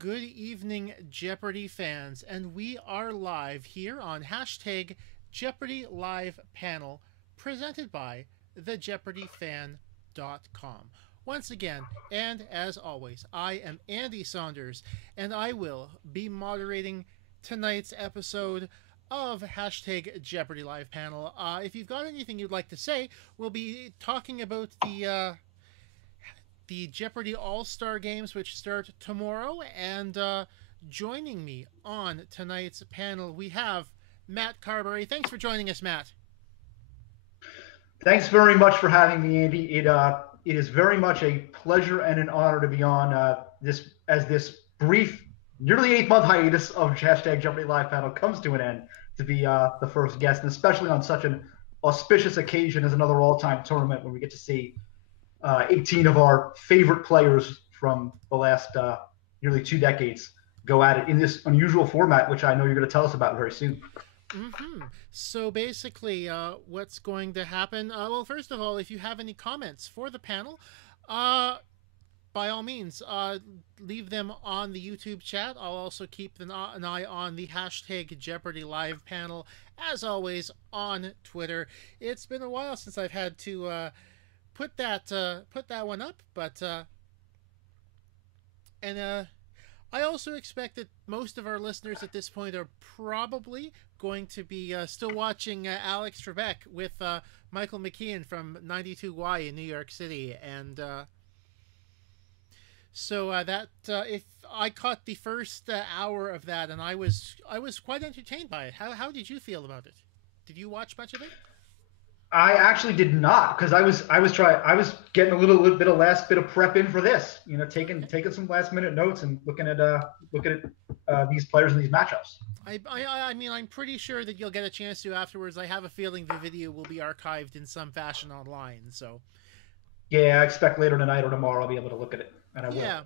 Good evening, Jeopardy fans, and we are live here on hashtag Jeopardy Live Panel, presented by thejeopardyfan.com. Once again, and as always, I am Andy Saunders, and I will be moderating tonight's episode of hashtag Jeopardy Live Panel. If you've got anything you'd like to say, we'll be talking about the Jeopardy All-Star Games, which start tomorrow. And joining me on tonight's panel, we have Matt Carberry. Thanks for joining us, Matt. Thanks very much for having me, Andy. It is very much a pleasure and an honor to be on this brief, nearly 8-month hiatus of hashtag Jeopardy Live Panel comes to an end, to be the first guest, and especially on such an auspicious occasion as another all-time tournament when we get to see 18 of our favorite players from the last nearly 2 decades go at it in this unusual format, which I know you're going to tell us about very soon. So basically, what's going to happen? Well, first of all, if you have any comments for the panel, by all means, leave them on the YouTube chat. I'll also keep an eye on the hashtag Jeopardy Live Panel, as always, on Twitter. It's been a while since I've had to put that one up, but I also expect that most of our listeners at this point are probably going to be still watching Alex Trebek with Michael McKeon from 92Y in New York City, and so if I caught the first hour of that, and I was quite entertained by it. How did you feel about it? Did you watch much of it? I actually did not, because I was getting a little bit of last bit of prep in for this, taking some last minute notes and looking at these players and these matchups. I mean, I'm pretty sure that you'll get a chance to afterwards. I have a feeling the video will be archived in some fashion online. So yeah, I expect later tonight or tomorrow I'll be able to look at it, and I will. Yeah.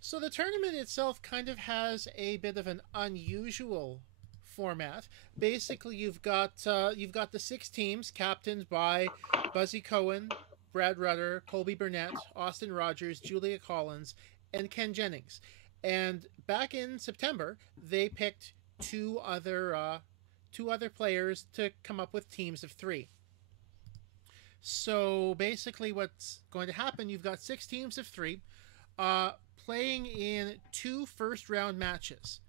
So the tournament itself kind of has a bit of an unusual format. Basically, you've got the 6 teams captained by Buzzy Cohen, Brad Rutter, Colby Burnett, Austin Rogers, Julia Collins, and Ken Jennings. And back in September, they picked two other players to come up with teams of 3. So basically, what's going to happen? You've got 6 teams of 3, playing in 2 first-round matches.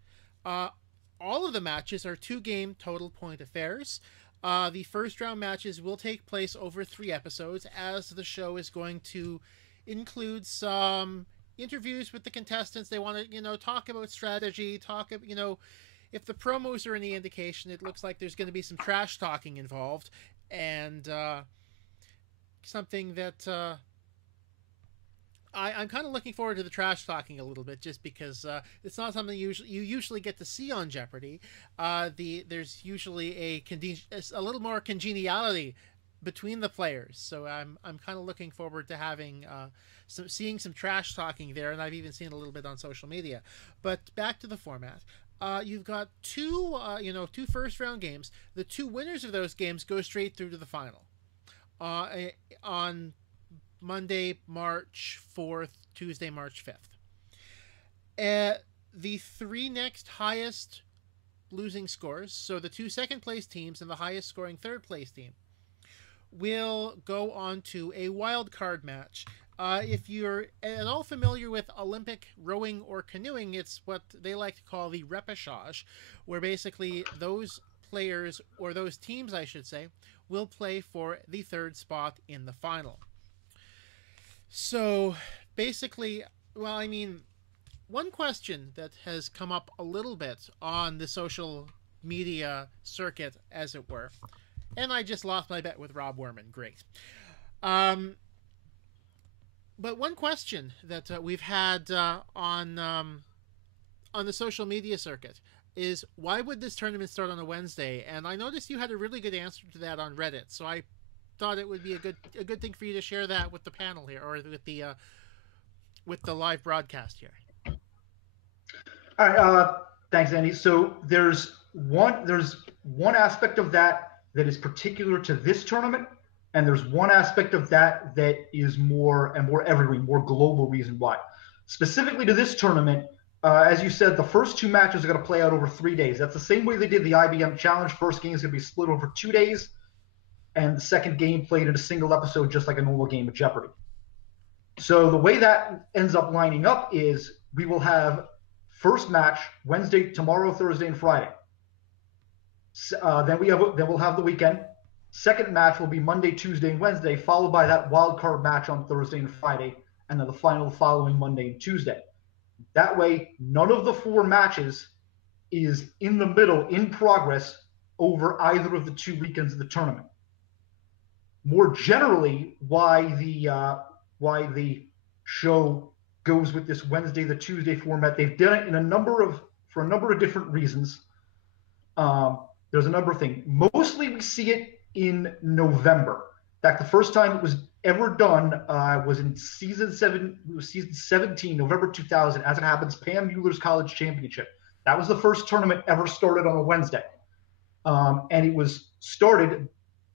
All of the matches are 2-game total point affairs. The first round matches will take place over 3 episodes, as the show is going to include some interviews with the contestants. They want to, talk about strategy, if the promos are any indication, it looks like there's going to be some trash talking involved, and something that I'm kind of looking forward to the trash talking a little bit, just because it's not something you usually get to see on Jeopardy. There's usually a little more congeniality between the players, so I'm kind of looking forward to having seeing some trash talking there, and I've even seen a little bit on social media. But back to the format. You've got 2 first round games. The 2 winners of those games go straight through to the final. On Monday, March 4th, Tuesday, March 5th. The 3 next highest losing scores, so the 2 second-place teams and the highest scoring third-place team, will go on to a wild card match. If you're at all familiar with Olympic rowing or canoeing, it's what they like to call the repechage, where basically those players, or those teams, I should say, will play for the 3rd spot in the final. So basically, well, I mean, one question that has come up a little bit on the social media circuit, as it were, and I just lost my bet with Rob Werman, great. But one question that we've had on the social media circuit is, why would this tournament start on a Wednesday? And I noticed you had a really good answer to that on Reddit, so I thought it would be a good thing for you to share that with the panel here, or with the live broadcast here. All right, thanks, Andy. So there's one aspect of that is particular to this tournament, and there's one aspect of that is more evergreen, more global reason why. Specifically to this tournament, As you said, the first two matches are going to play out over 3 days. That's the same way they did the IBM Challenge. First game is going to be split over 2 days, and the second game played in a single episode, just like a normal game of Jeopardy. So the way that ends up lining up is we will have first match Wednesday, tomorrow, Thursday, and Friday. Then we'll have the weekend. Second match will be Monday, Tuesday, and Wednesday, followed by that wild card match on Thursday and Friday, and then the final following Monday and Tuesday. That way, none of the four matches is in the middle, in progress, over either of the 2 weekends of the tournament. More generally, why the show goes with this Wednesday to Tuesday format, they've done it for a number of different reasons. There's a number of things. Mostly we see it in November. In fact, the first time it was ever done was in season 17, November 2000. As it happens, Pam Mueller's College Championship. That was the first tournament ever started on a Wednesday. And it was started,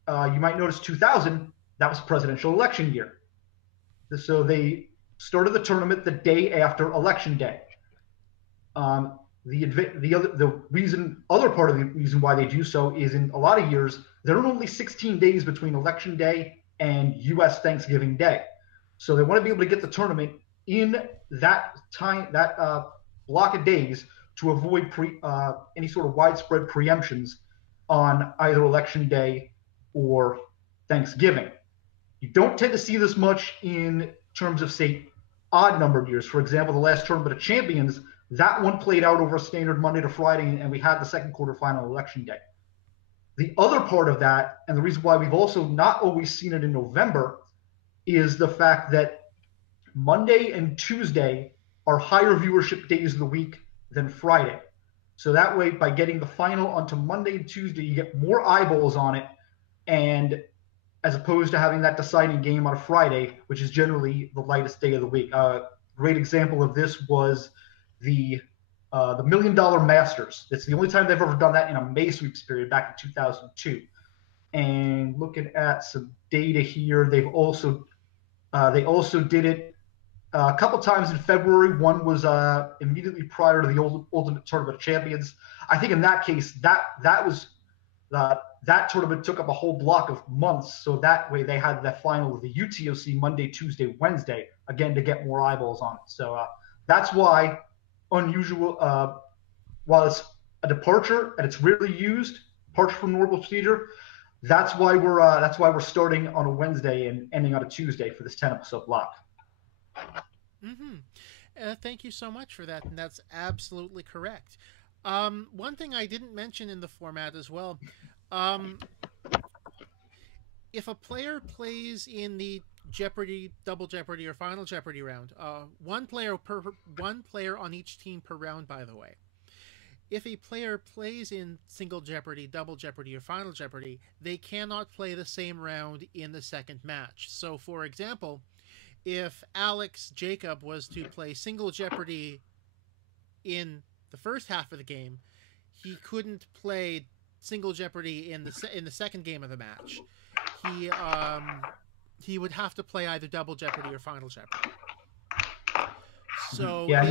you might notice 2000, that was presidential election year. So they started the tournament the day after Election Day. The other part of the reason why they do so is in a lot of years there are only 16 days between Election Day and U.S. Thanksgiving Day, so they want to be able to get the tournament in that time, that block of days, to avoid any sort of widespread preemptions on either Election Day or Thanksgiving. You don't tend to see this much in terms of, say, odd numbered years. For example, the last Tournament of Champions, that one played out over a standard Monday to Friday, and we had the second quarterfinal Election Day. The other part of that, and the reason why we've also not always seen it in November, is the fact that Monday and Tuesday are higher viewership days of the week than Friday. So that way, by getting the final onto Monday and Tuesday, you get more eyeballs on it, and as opposed to having that deciding game on a Friday, which is generally the lightest day of the week. Great example of this was the $1 Million Masters. It's the only time they've ever done that in a May sweeps period back in 2002. And looking at some data here, they also did it a couple times in February. One was immediately prior to the Ultimate Tournament of Champions. I think in that case, that tournament took up a whole block of months, so that way they had the final of the UTOC Monday, Tuesday, Wednesday, again, to get more eyeballs on it. So that's why unusual, while it's a departure and it's rarely used, departure from normal procedure, that's why we're starting on a Wednesday and ending on a Tuesday for this 10-episode block. Mm-hmm. Thank you so much for that, and that's absolutely correct. One thing I didn't mention in the format as well, if a player plays in the Jeopardy, Double Jeopardy, or Final Jeopardy round, one player on each team per round, by the way. If a player plays in Single Jeopardy, Double Jeopardy, or Final Jeopardy, they cannot play the same round in the second match. So, for example, if Alex Jacob was to play Single Jeopardy in the first half of the game, he couldn't play Single Jeopardy in the second game of the match. He would have to play either Double Jeopardy or Final Jeopardy. So yeah,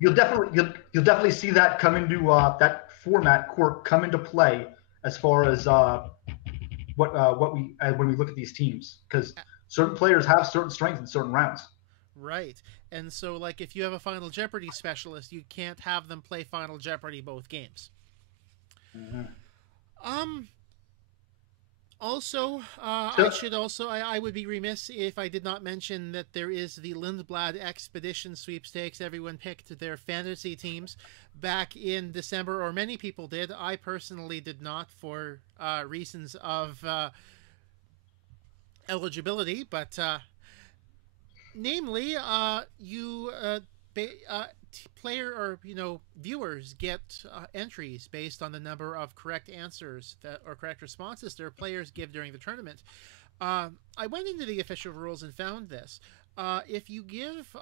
you'll definitely see that come into that format quirk come into play as far as when we look at these teams, because certain players have certain strengths in certain rounds. Right. And so, like, if you have a Final Jeopardy specialist, you can't have them play Final Jeopardy both games. Mm-hmm. Also, I would be remiss if I did not mention that there is the Lindblad Expedition Sweepstakes. Everyone picked their fantasy teams back in December, or many people did. I personally did not, for reasons of eligibility, but namely, player or viewers get entries based on the number of correct answers or correct responses their players give during the tournament. I went into the official rules and found this. If you give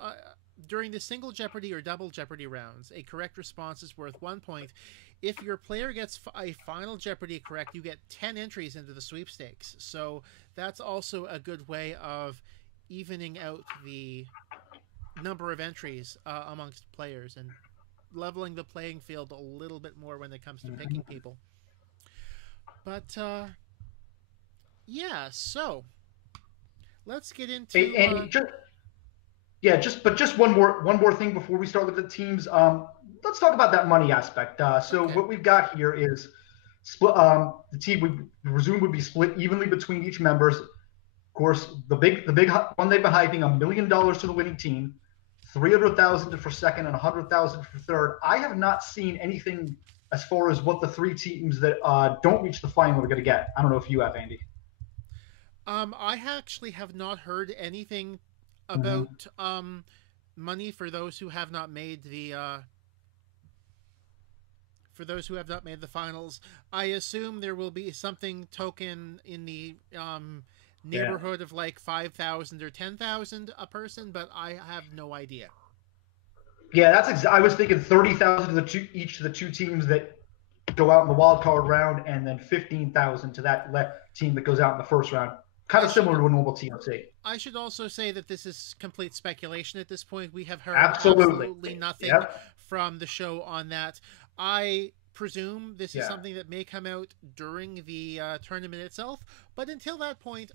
during the Single Jeopardy or Double Jeopardy rounds, a correct response is worth 1 point. If your player gets a Final Jeopardy correct, you get 10 entries into the sweepstakes. So that's also a good way of evening out the number of entries amongst players. And leveling the playing field a little bit more when it comes to picking Mhm. people. But yeah, so let's get into And just yeah, just one more thing before we start with the teams. Let's talk about that money aspect. So okay. what we've got here is split. The team would presume would be split evenly between each members. Of course, the big one they've been hyping $1 million to the winning team, 300,000 for second, and 100,000 for third. I have not seen anything as far as what the three teams that don't reach the final are going to get. I don't know if you have, Andy. I actually have not heard anything Mm-hmm. about money for those who have not made the finals. I assume there will be something token in the Yeah. neighborhood of like 5,000 or 10,000 a person, but I have no idea. Yeah, I was thinking 30,000 to the each of the two teams that go out in the wild card round, and then 15,000 to that team that goes out in the first round. Kind I of similar should to a normal TFC. I should also say that this is complete speculation at this point. We have heard Absolutely. absolutely nothing Yep. from the show on that. I presume this is Yeah. something that may come out during the tournament itself, but until that point,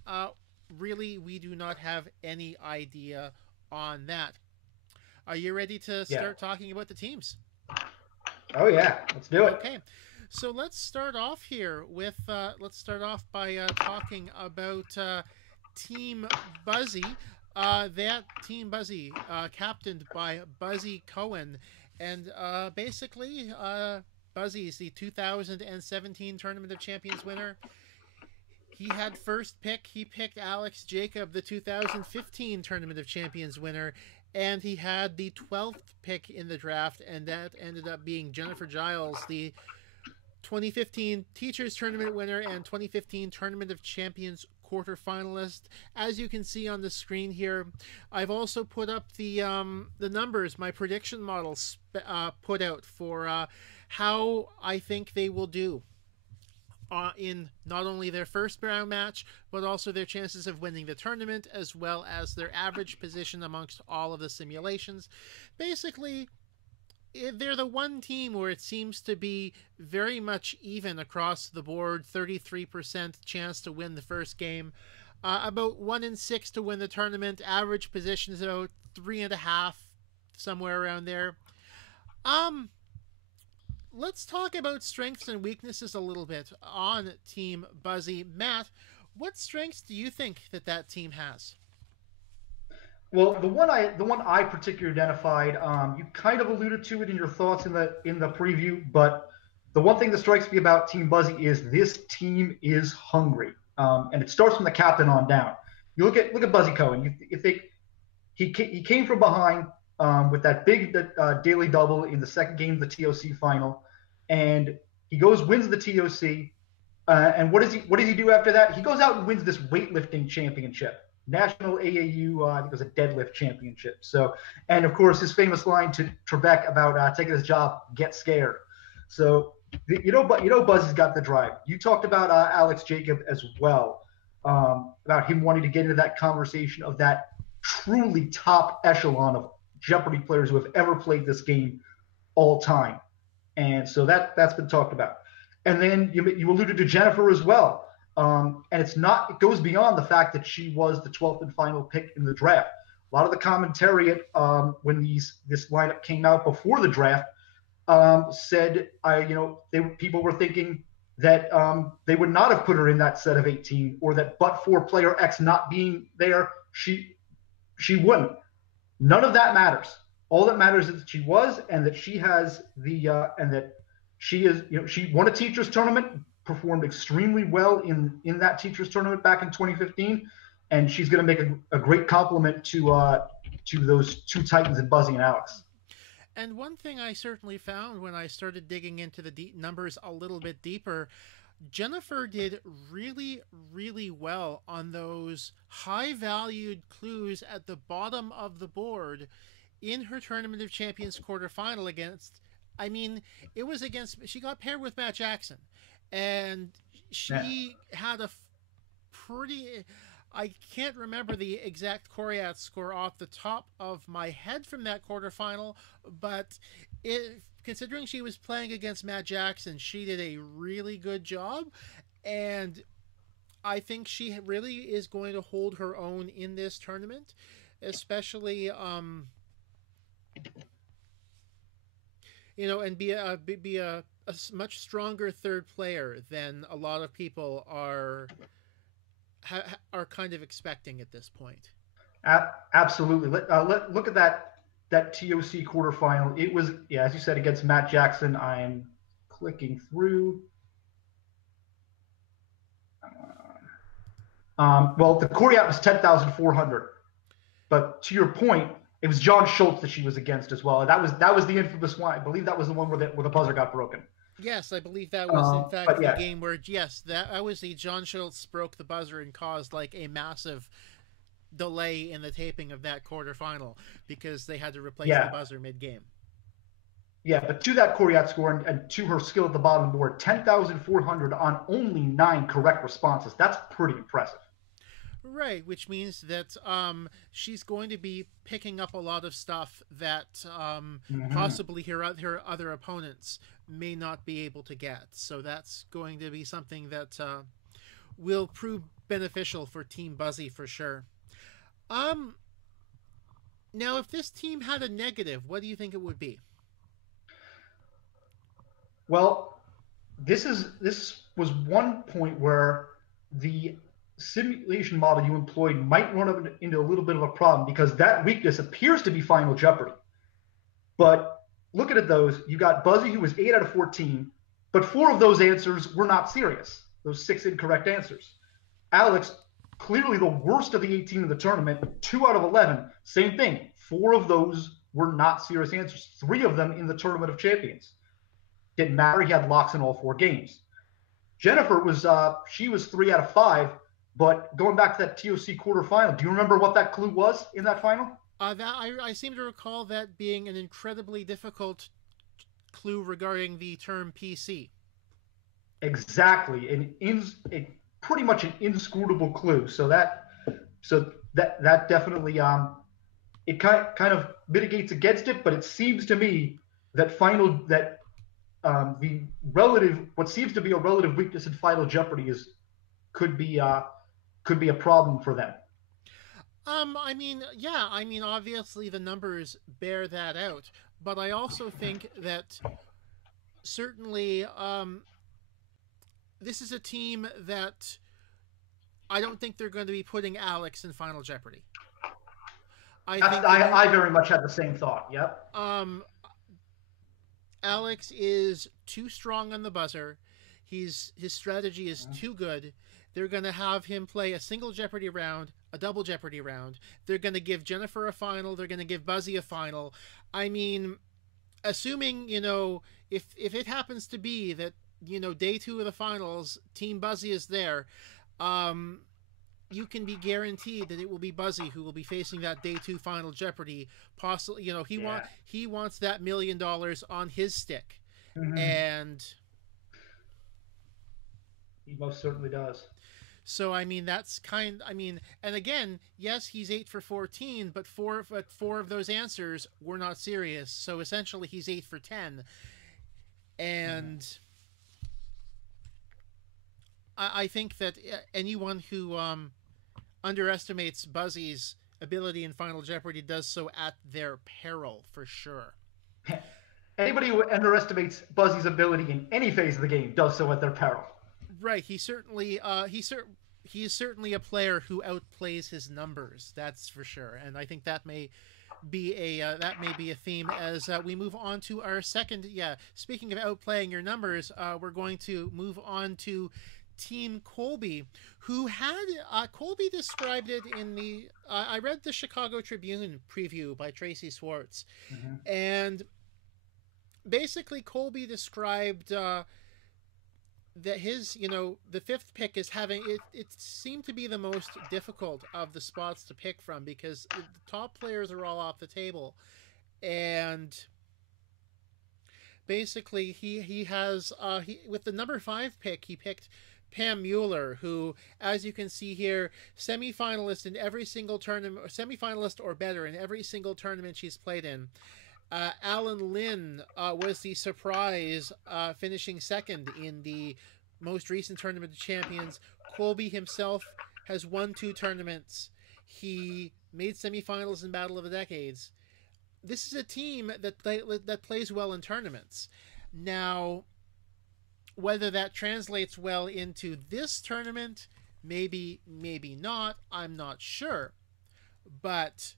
really, we do not have any idea on that. Are you ready to Yeah. start talking about the teams? Oh yeah. Let's do it. Okay, so let's start off here with let's start off by talking about Team Buzzy. That Team Buzzy, captained by Buzzy Cohen, and basically, Buzzy is the 2017 Tournament of Champions winner. He had first pick. He picked Alex Jacob, the 2015 Tournament of Champions winner, and he had the 12th pick in the draft, and that ended up being Jennifer Giles, the 2015 Teachers Tournament winner and 2015 Tournament of Champions quarterfinalist. As you can see on the screen here, I've also put up the numbers my prediction models put out for how I think they will do in not only their first round match, but also their chances of winning the tournament, as well as their average position amongst all of the simulations. Basically, they're the one team where it seems to be very much even across the board. 33% chance to win the first game, about 1 in 6 to win the tournament. Average position is about 3.5, somewhere around there. Um, let's talk about strengths and weaknesses a little bit on Team Buzzy. Matt, what strengths do you think that team has? Well, the one I particularly identified, you kind of alluded to it in your thoughts in the preview, but the one thing that strikes me about Team Buzzy is this team is hungry, and it starts from the captain on down. You look at Buzzy Cohen. You think he came from behind with that big daily double in the second game of the TOC final, and he wins the TOC. And what does he do after that? He goes out and wins this weightlifting championship, national AAU. I think it was a deadlift championship. So, and of course, his famous line to Trebek about taking his job, "Get scared." So, Buzz has got the drive. You talked about Alex Jacob as well, about him wanting to get into that conversation of that truly top echelon of Jeopardy players who have ever played this game all time. And so that's been talked about. And then you alluded to Jennifer as well. And it goes beyond the fact that she was the 12th and final pick in the draft. A lot of the commentary when this lineup came out before the draft said, people were thinking that they would not have put her in that set of 18, or that but for player X not being there, she wouldn't. None of that matters. All that matters is that she was, and that she has and that she is, she won a teachers tournament, performed extremely well in that teachers tournament back in 2015, and she's going to make a great compliment to those two titans in Buzzy and Alex. And one thing I certainly found when I started digging into the numbers a little bit deeper, Jennifer did really, really well on those high valued clues at the bottom of the board in her Tournament of Champions quarterfinal against, I mean, it was against, she got paired with Matt Jackson, and Yeah. she had a pretty, I can't remember the exact Coriat score off the top of my head from that quarterfinal, but considering she was playing against Matt Jackson, she did a really good job, and I think she really is going to hold her own in this tournament, especially and be a much stronger third player than a lot of people are kind of expecting at this point. Absolutely. Look at that TOC quarterfinal. It was, yeah, as you said, against Matt Jackson. I'm clicking through. Well, the Coriat was 10,400, but to your point, it was John Schultz that she was against as well. That was the infamous one. I believe that was the one where the buzzer got broken. Yes, I believe that was in fact the yeah. game where that was the John Schultz broke the buzzer and caused like a massive delay in the taping of that quarterfinal because they had to replace the buzzer mid-game. Yeah, but to that Coriat score and to her skill at the bottom of the board, 10,400 on only 9 correct responses. That's pretty impressive. Right, which means that she's going to be picking up a lot of stuff that possibly her other opponents may not be able to get. So that's going to be something that will prove beneficial for Team Buzzy for sure. Now, if this team had a negative, what do you think it would be? Well, this was one point where the simulation model you employed might run into a little bit of a problem because that weakness appears to be Final Jeopardy. But looking at those, you got Buzzy, who was 8 out of 14, but 4 of those answers were not serious. Those 6 incorrect answers. Alex, clearly the worst of the 18 in the tournament, 2 out of 11, same thing. 4 of those were not serious answers. 3 of them in the Tournament of Champions. Didn't matter. He had locks in all 4 games. Jennifer was 3 out of 5. But going back to that TOC quarterfinal, do you remember what that clue was in that final? I seem to recall that being an incredibly difficult clue regarding the term PC. Exactly, pretty much an inscrutable clue. So that definitely it kind of mitigates against it. But it seems to me that what seems to be a relative weakness in Final Jeopardy could be a problem for them. Obviously the numbers bear that out, but I also think that certainly this is a team that I don't think they're going to be putting Alex in Final Jeopardy. I very much had the same thought. Yep. Alex is too strong on the buzzer. His strategy is too good. They're going to have him play a single Jeopardy round, a double Jeopardy round. They're going to give Jennifer a final. They're going to give Buzzy a final. I mean, assuming, if it happens to be that, day 2 of the finals, Team Buzzy is there, you can be guaranteed that it will be Buzzy who will be facing that day 2 final Jeopardy. Possibly, he wants that $1 million on his stick. Mm-hmm. And he most certainly does. So, and again, yes, he's 8 for 14, but four of those answers were not serious. So essentially he's 8 for 10. And I think that anyone who underestimates Buzzy's ability in Final Jeopardy does so at their peril, for sure. Anybody who underestimates Buzzy's ability in any phase of the game does so at their peril. Right, he's certainly a player who outplays his numbers. That's for sure, and I think that may be a theme as we move on to our second. Yeah, speaking of outplaying your numbers, we're going to move on to Team Colby, who had Colby described it in the. I read the Chicago Tribune preview by Tracy Swartz, and basically Colby described. That his, the 5th pick is having it seemed to be the most difficult of the spots to pick from because the top players are all off the table, and basically he has with the number 5 pick he picked Pam Mueller, who, as you can see here, semifinalist in every single tournament, semifinalist or better in every single tournament she's played in. Alan Lynn was the surprise, finishing second in the most recent Tournament of Champions. Colby himself has won 2 tournaments. He made semifinals in Battle of the Decades. This is a team that plays well in tournaments. Now, whether that translates well into this tournament, maybe not. I'm not sure. But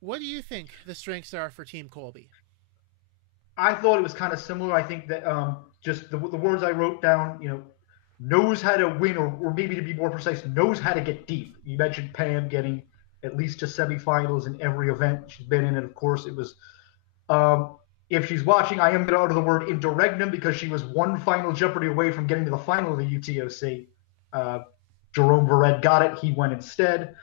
what do you think the strengths are for Team Colby? I thought it was kind of similar. I think that just the words I wrote down, knows how to win, or maybe to be more precise, knows how to get deep. You mentioned Pam getting at least to semifinals in every event she's been in, and of course it was. If she's watching, I am going to utter the word interregnum because she was one final Jeopardy away from getting to the final of the UTOC. Jerome Vered got it; he went instead.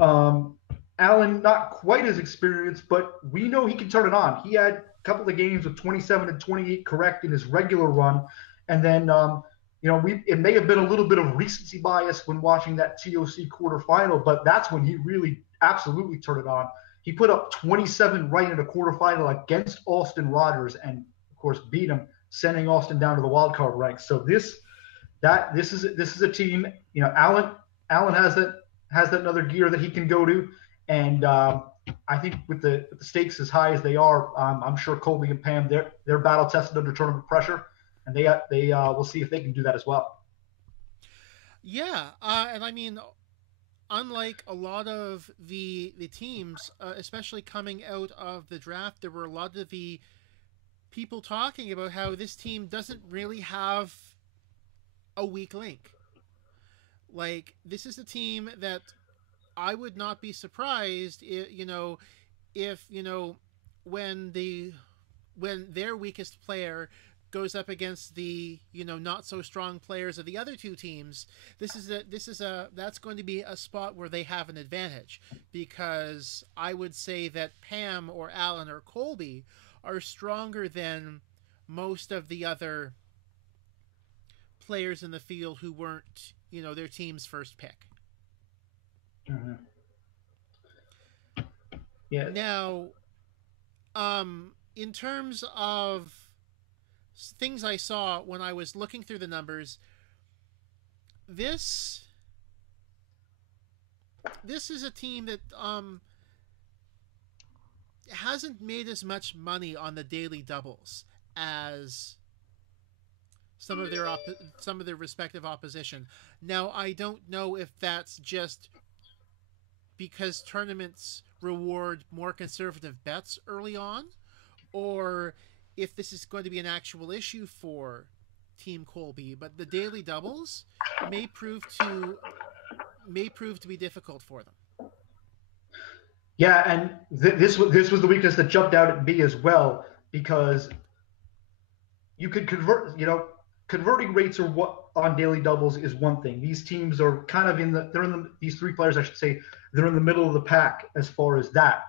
Alan, not quite as experienced, but we know he can turn it on. He had a couple of games with 27 and 28 correct in his regular run, and then it may have been a little bit of recency bias when watching that TOC quarterfinal, but that's when he really absolutely turned it on. He put up 27 right in a quarterfinal against Austin Rogers, and of course beat him, sending Austin down to the wildcard ranks. So this is a team. Alan has that another gear that he can go to, and I think with the stakes as high as they are, I'm sure Colby and Pam they're battle tested under tournament pressure, and they will see if they can do that as well. Yeah, and I mean, unlike a lot of the teams, especially coming out of the draft, there were a lot of the people talking about how this team doesn't really have a weak link. Like, this is a team that I would not be surprised if when their weakest player goes up against the not so strong players of the other 2 teams, that's going to be a spot where they have an advantage, because I would say that Pam or Alan or Colby are stronger than most of the other players in the field who weren't their team's first pick. Mm-hmm. Yeah. Now, in terms of things I saw when I was looking through the numbers, this is a team that hasn't made as much money on the daily doubles as some of their respective opposition. Now, I don't know if that's just because tournaments reward more conservative bets early on, or if this is going to be an actual issue for Team Colby, but the daily doubles may prove to be difficult for them. Yeah, and this was the weakness that jumped out at me as well, because you could convert. Converting rates are what on daily doubles is one thing. These teams are kind of these 3 players, I should say, they're in the middle of the pack as far as that.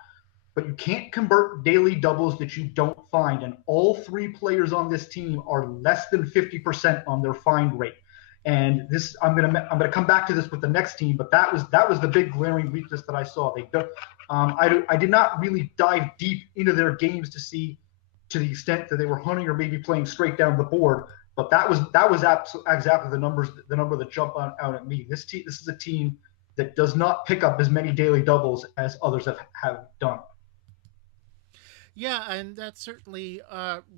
But you can't convert daily doubles that you don't find, and all 3 players on this team are less than 50% on their find rate. And this, I'm gonna come back to this with the next team, but that was the big glaring weakness that I saw. I did not really dive deep into their games to see to the extent that they were hunting or maybe playing straight down the board. But that was exactly the number that jumped out at me. This is a team that does not pick up as many daily doubles as others have done. Yeah, and that's certainly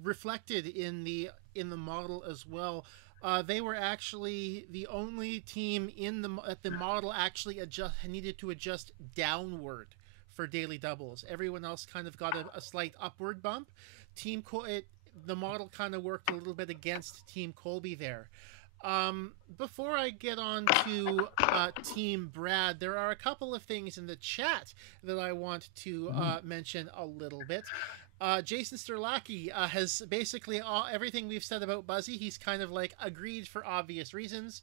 reflected in the model as well. They were actually the only team that the model actually needed to adjust downward for daily doubles. Everyone else kind of got a slight upward bump. The model kind of worked a little bit against Team Colby there. Before I get on to Team Brad, there are a couple of things in the chat that I want to mention a little bit. Jason Sterlacki has basically everything we've said about Buzzy. He's kind of like agreed for obvious reasons.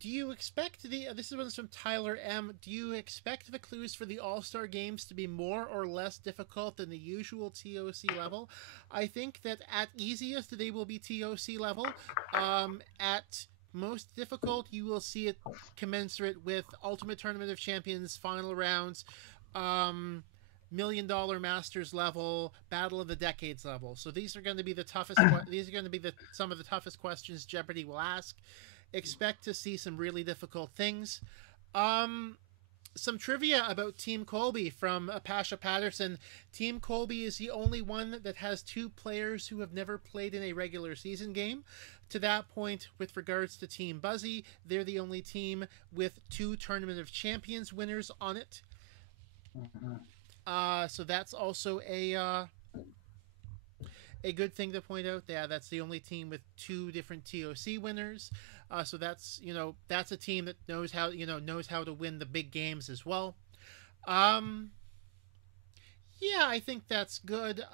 Do you expect the this is one's from Tyler M. Do you expect the clues for the All-Star games to be more or less difficult than the usual TOC level? I think that at easiest they will be TOC level. At most difficult, you will see it commensurate with Ultimate Tournament of Champions final rounds, $1 million Masters level, Battle of the Decades level. So these are going to be the toughest. These are going to be some of the toughest questions Jeopardy will ask. Expect to see some really difficult things. Some trivia about Team Colby from Pasha Patterson. Team Colby is the only one that has two players who have never played in a regular season game. To that point, with regards to Team Buzzy, they're the only team with two Tournament of Champions winners on it. So that's also a good thing to point out. Yeah, that's the only team with two different TOC winners. So that's that's a team that knows how to win the big games as well. Yeah, I think that's good.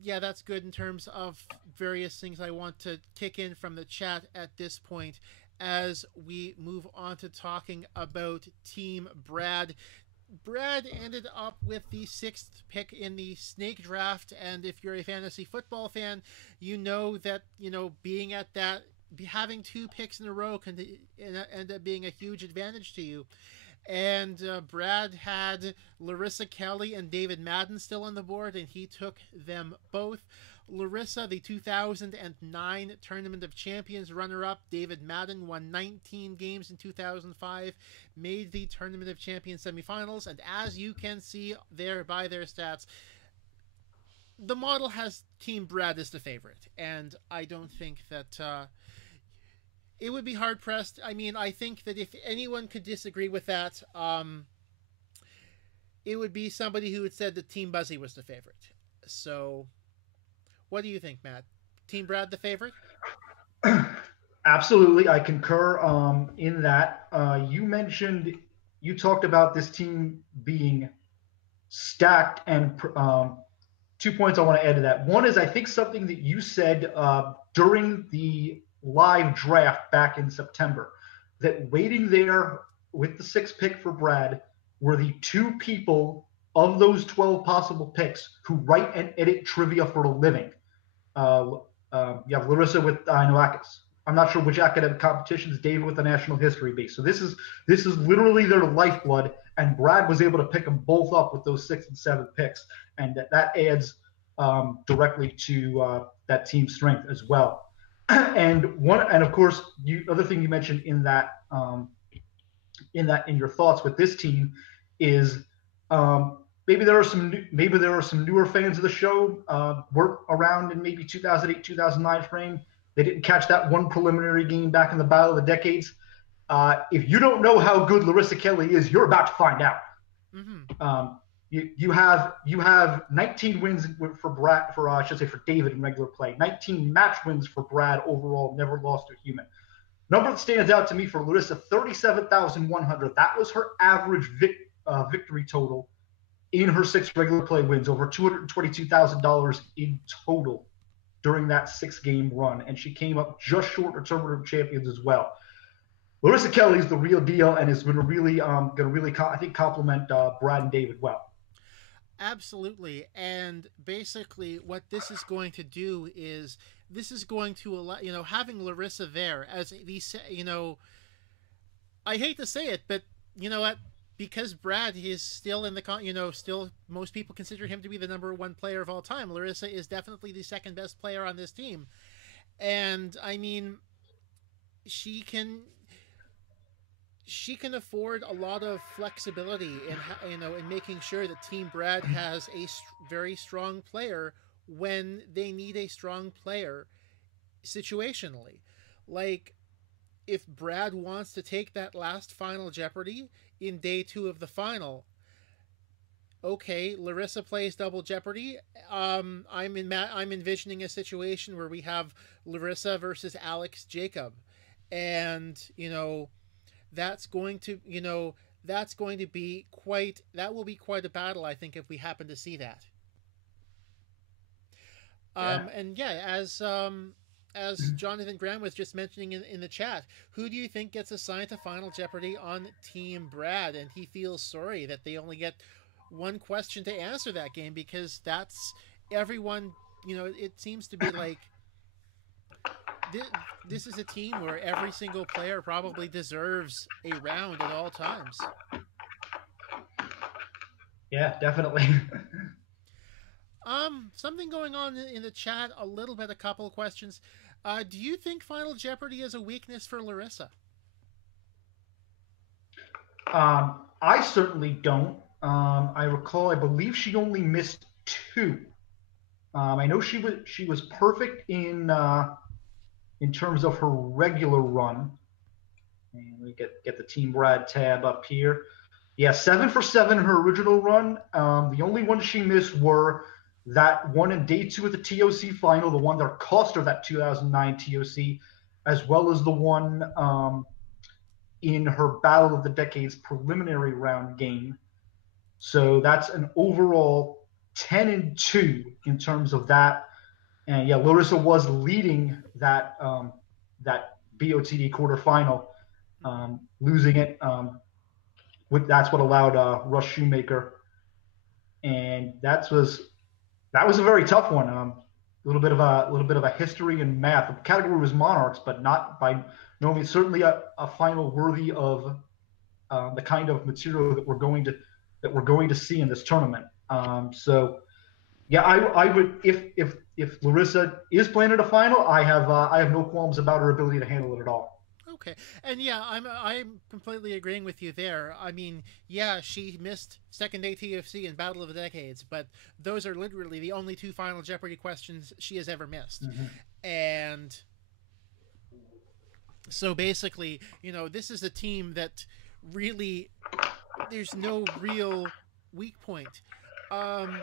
Yeah, that's good in terms of various things I want to kick in from the chat at this point as we move on to talking about Team Brad. Brad ended up with the 6th pick in the snake draft, and if you're a fantasy football fan, you know that being at that, having 2 picks in a row can end up being a huge advantage to you. And Brad had Larissa Kelly and David Madden still on the board, and he took them both. Larissa, the 2009 Tournament of Champions runner-up. David Madden won 19 games in 2005, made the Tournament of Champions semifinals, and as you can see there by their stats, the model has Team Brad as the favorite, and I don't think that it would be hard-pressed. I mean, I think that if anyone could disagree with that, it would be somebody who had said that Team Buzzy was the favorite. So what do you think, Matt? Team Brad the favorite? Absolutely, I concur in that. You talked about this team being stacked, and 2 points I want to add to that. One is I think something that you said during the live draft back in September, that waiting there with the 6th pick for Brad were the 2 people of those 12 possible picks who write and edit trivia for a living. You have Larissa with Noakis. I'm not sure which academic competitions. David with the national history base. So this is literally their lifeblood, and Brad was able to pick them both up with those 6th and 7th picks, and that adds directly to that team strength as well. And of course, other thing you mentioned in your thoughts with this team is maybe there are some newer fans of the show were around in maybe 2008, 2009 frame. They didn't catch that one preliminary game back in the Battle of the Decades. If you don't know how good Larissa Kelly is, you're about to find out. Mm-hmm. You have 19 wins for Brad, I should say for David in regular play. 19 match wins for Brad overall, never lost to a human. Number that stands out to me for Larissa, 37,100. That was her average victory total in her 6 regular play wins, over $222,000 in total during that 6-game run, and she came up just short of Tournament of Champions as well. Larissa Kelly is the real deal and is going to really, I think, complement Brad and David well. Absolutely, and basically what this is going to do is this is going to allow, having Larissa there as these, I hate to say it, but you know what? Because Brad is still in the, still most people consider him to be the number 1 player of all time. Larissa is definitely the 2nd best player on this team, and I mean, she can afford a lot of flexibility in making sure that Team Brad has a very strong player when they need a strong player situationally. Like, if Brad wants to take that last final Jeopardy in day 2 of the final, okay, Larissa plays double Jeopardy. I'm envisioning a situation where we have Larissa versus Alex Jacob, and that will be quite a battle, I think, if we happen to see that. And yeah, as Jonathan Graham was just mentioning in the chat, who do you think gets assigned to Final Jeopardy on Team Brad? And he feels sorry that they only get one question to answer that game, because that's everyone, it seems to be like this is a team where every single player probably deserves a round at all times. Yeah, definitely. Something going on in the chat a little bit, a couple of questions. Do you think Final Jeopardy is a weakness for Larissa? I certainly don't. I recall, I believe she only missed 2. I know she was perfect in terms of her regular run. And we get the Team Brad tab up here. Yeah, 7 for 7 in her original run. The only ones she missed were that one in day 2 of the TOC final, the one that cost her that 2009 TOC, as well as the one in her Battle of the Decades preliminary round game. So that's an overall 10-2 in terms of that. And yeah, Larissa was leading that BOTD quarterfinal, losing it. That's what allowed Russ Shoemaker, and that was a very tough one. A little bit of a history and math. The category was Monarchs, but not by no means certainly a final worthy of the kind of material that we're going to see in this tournament. So yeah, I would, if Larissa is playing at a final, I have no qualms about her ability to handle it at all. Okay, and yeah, I'm completely agreeing with you there. I mean, yeah, she missed second day TFC and Battle of the Decades, but those are literally the only 2 Final Jeopardy questions she has ever missed. Mm-hmm. And so basically, this is a team that really, there's no real weak point. One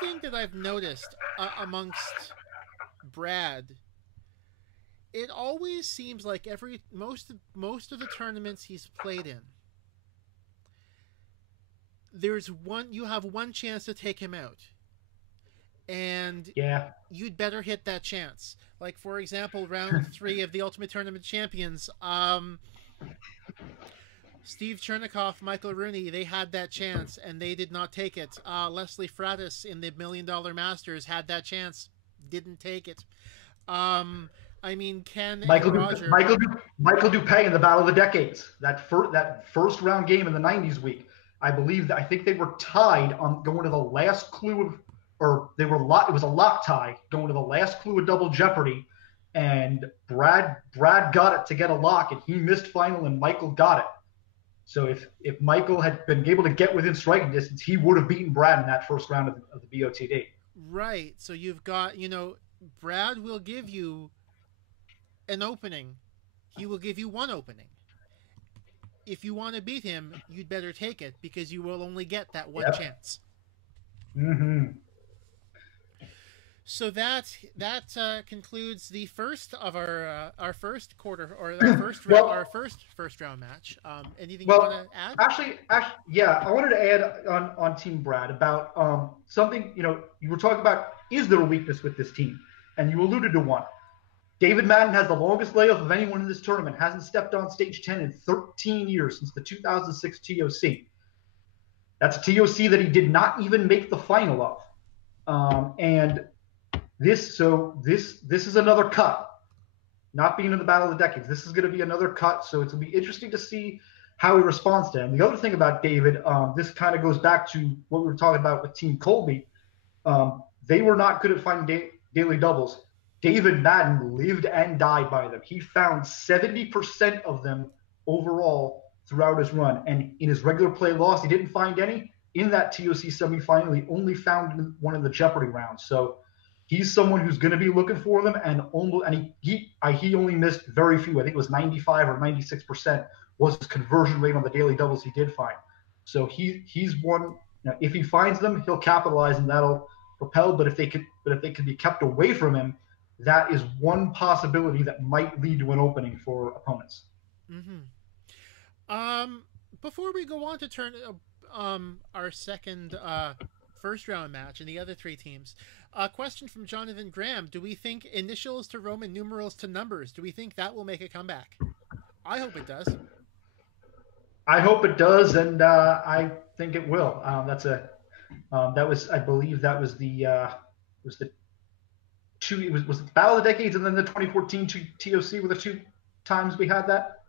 thing that I've noticed amongst Brad, it always seems like most of the tournaments he's played in, you have one chance to take him out, and yeah, you'd better hit that chance. Like, for example, round 3 of the Ultimate Tournament Champions, Steve Chernikoff, Michael Rooney, they had that chance and they did not take it. Leslie Fratis in the $1 Million Masters had that chance, didn't take it. I mean, Ken Michael and Roger. Michael Dupay in the Battle of the Decades, that first round game in the 90s week. I think they were tied on going to the last clue it was a lock tie going to the last clue of Double Jeopardy, and Brad got it to get a lock, and he missed final, and Michael got it. So if Michael had been able to get within striking distance, he would have beaten Brad in that first round of the BOTD. Right. So you've got, Brad will give you an opening. He will give you one opening. If you want to beat him, you'd better take it, because you will only get that one chance. Mm-hmm. So that concludes the first of our first quarter, or our first round match. Anything you want to add? Actually, yeah, I wanted to add on Team Brad about something. You were talking about, is there a weakness with this team, and you alluded to one. David Madden has the longest layoff of anyone in this tournament. Hasn't stepped on stage 10 in 13 years, since the 2006 TOC. That's a TOC that he did not even make the final of, and this is another cut. Not being in the Battle of the Decades, this is going to be another cut. So it's going to be interesting to see how he responds to him. The other thing about David, this kind of goes back to what we were talking about with Team Colby. They were not good at finding daily doubles. David Madden lived and died by them. He found 70% of them overall throughout his run. And in his regular play loss, he didn't find any. In that TOC semifinal, he only found one in the Jeopardy round. So he's someone who's going to be looking for them, and he only missed very few. I think it was 95 or 96% was his conversion rate on the daily doubles he did find. So he's one. If he finds them, he'll capitalize, and that'll propel. But if they can be kept away from him, that is one possibility that might lead to an opening for opponents. Mm-hmm. Before we go on to turn our second first round match and the other three teams. A question from Jonathan Graham. Do we think initials to Roman numerals to numbers, do we think that will make a comeback? I hope it does. I hope it does, and I think it will. That was, I believe that was the two, it was the Battle of the Decades and then the 2014 TOC were the two times we had that.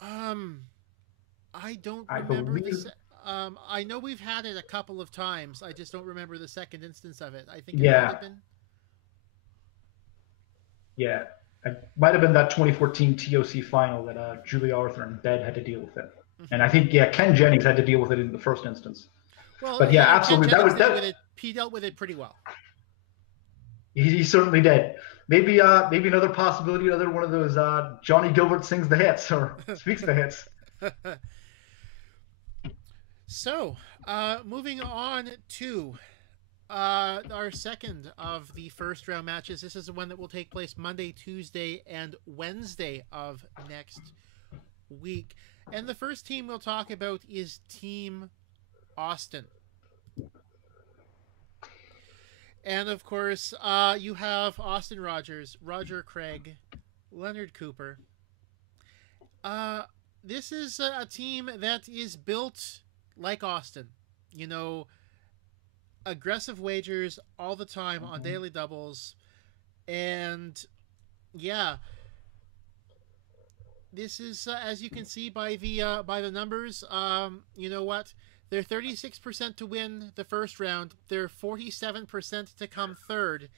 I don't remember this. I know we've had it a couple of times. I just don't remember the second instance of it. I think it might have been. Yeah, it might have been that 2014 TOC final that Julia Arthur and Bed had to deal with it. Mm-hmm. And I think, Ken Jennings had to deal with it in the first instance. Well, but yeah, absolutely. He dealt with it pretty well. He certainly did. Maybe another possibility, another one of those Johnny Gilbert sings the hits or speaks the hits. So, moving on to our second of the first round matches. This is the one that will take place Monday, Tuesday, and Wednesday of next week. And the first team we'll talk about is Team Austin. And of course, you have Austin Rogers, Roger Craig, Leonard Cooper. This is a team that is built like Austin. You know, aggressive wagers all the time on daily doubles. And yeah, this is, as you can see by the numbers, you know what? They're 36% to win the first round. They're 47% to come third.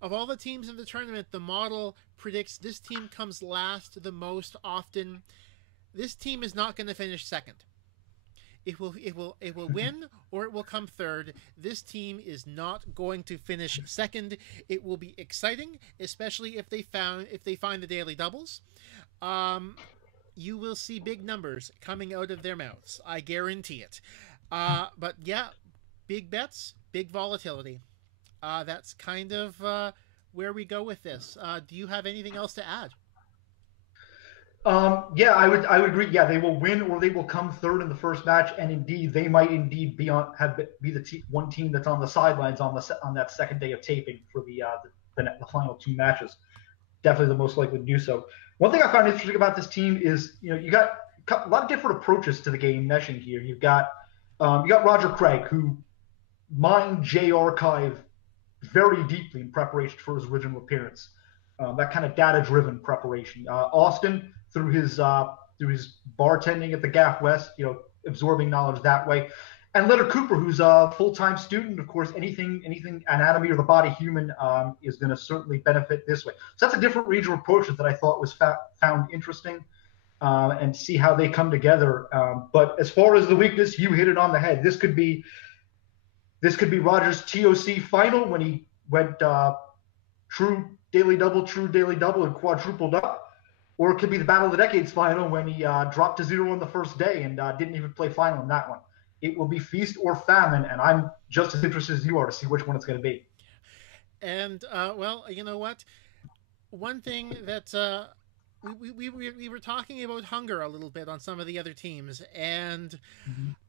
Of all the teams in the tournament, the model predicts this team comes last the most often. This team is not going to finish second. It will win or it will come third. This team is not going to finish second. It will be exciting, especially if they find the daily doubles. You will see big numbers coming out of their mouths. I guarantee it. But yeah, big bets, big volatility. That's kind of where we go with this. Do you have anything else to add? Yeah, I would agree. Yeah, they will win or they will come third in the first match, and indeed they might indeed be the one team that's on the sidelines on that second day of taping for the final two matches. Definitely the most likely to do so. One thing I found interesting about this team is, you got a lot of different approaches to the game meshing here. You got Roger Craig, who mined J Archive very deeply in preparation for his original appearance. That kind of data-driven preparation. Austin, through his bartending at the Gaff West, absorbing knowledge that way. And Leonard Cooper, who's a full-time student, of course, anything anatomy or the body human is going to certainly benefit this way. So that's a different regional approach that I thought was found interesting, and see how they come together. But as far as the weakness, you hit it on the head. This could be Roger's TOC final when he went true daily double, and quadrupled up. Or it could be the Battle of the Decades final when he dropped to 0 on the first day and didn't even play final in that one. It will be feast or famine, and I'm just as interested as you are to see which one it's going to be. And, well, you know what? One thing that we were talking about hunger a little bit on some of the other teams, and